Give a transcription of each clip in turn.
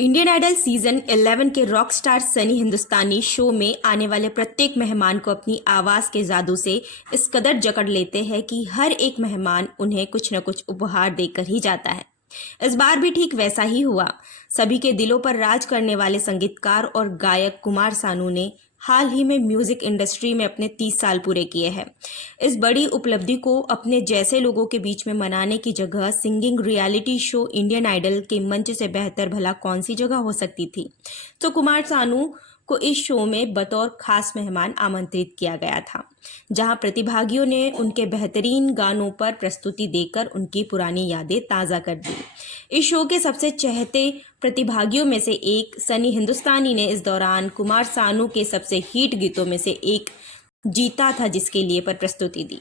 Indian idol season 11 के rock star Sunny हिंदुस्तानी show में आने वाले प्रत्येक मेहमान को अपनी आवाज़ के जादू से इस कदर जकड़ लेते हैं कि हर एक मेहमान उन्हें कुछ न कुछ उपहार देकर ही जाता है। इस बार भी ठीक वैसा ही हुआ। सभी के दिलों पर राज करने वाले संगीतकार और गायक कुमार सानू ने हाल ही में म्यूजिक इंडस्ट्री में अपने 30 साल पूरे किए हैं। इस बड़ी उपलब्धि को अपने जैसे लोगों के बीच में मनाने की जगह singing reality show Indian Idol के मंच से बेहतर भला कौन सी जगह हो सकती थी। तो कुमार सानू को इस शो में बतौर खास मेहमान आमंत्रित किया गया था, जहां प्रतिभागियों ने उनके बेहतरीन गानों पर प्रस्तुति देकर उनकी पुरानी यादें ताज़ा कर दी। इस शो के सबसे चहेते प्रतिभागियों में से एक सनी हिंदुस्तानी ने इस दौरान कुमार सानू के सबसे हिट गीतों में से एक जीता था, जिसके लिए पर प्रस्तुति दी।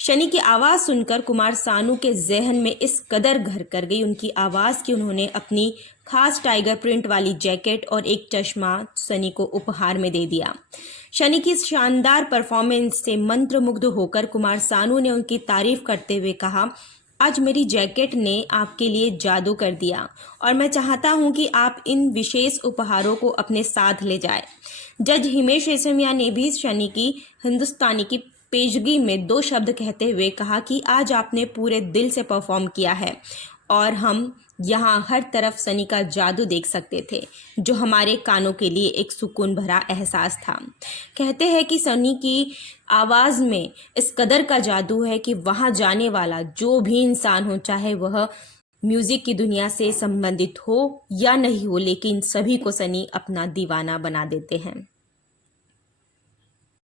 शनि की आवाज़ सुनकर कुमार सानू के जहन में इस कदर घर कर गई उनकी आवाज़ कि उन्होंने अपनी खास टाइगर प्रिंट वाली जैकेट और एक चश्मा सनी को उपहार में दे दिया। शनि की इस शानदार परफॉर्मेंस से मंत्रमुग्ध होकर कुमार सानू ने उनकी तारीफ करते हुए कहा, आज मेरी जैकेट ने आपके लिए जादू कर दिया और मैं चाहता हूं कि आप इन विशेष उपहारों को अपने साथ ले जाएं। जज हिमेश रेशमिया ने भी शनि की हिंदुस्तानी की पेशगी में 2 शब्द कहते हुए कहा कि आज आपने पूरे दिल से परफॉर्म किया है और हम यहाँ हर तरफ सनी का जादू देख सकते थे, जो हमारे कानों के लिए एक सुकून भरा एहसास था। कहते हैं कि सनी की आवाज़ में इस कदर का जादू है कि वहाँ जाने वाला जो भी इंसान हो, चाहे वह म्यूज़िक की दुनिया से संबंधित हो या नहीं हो, लेकिन सभी को सनी अपना दीवाना बना देते हैं।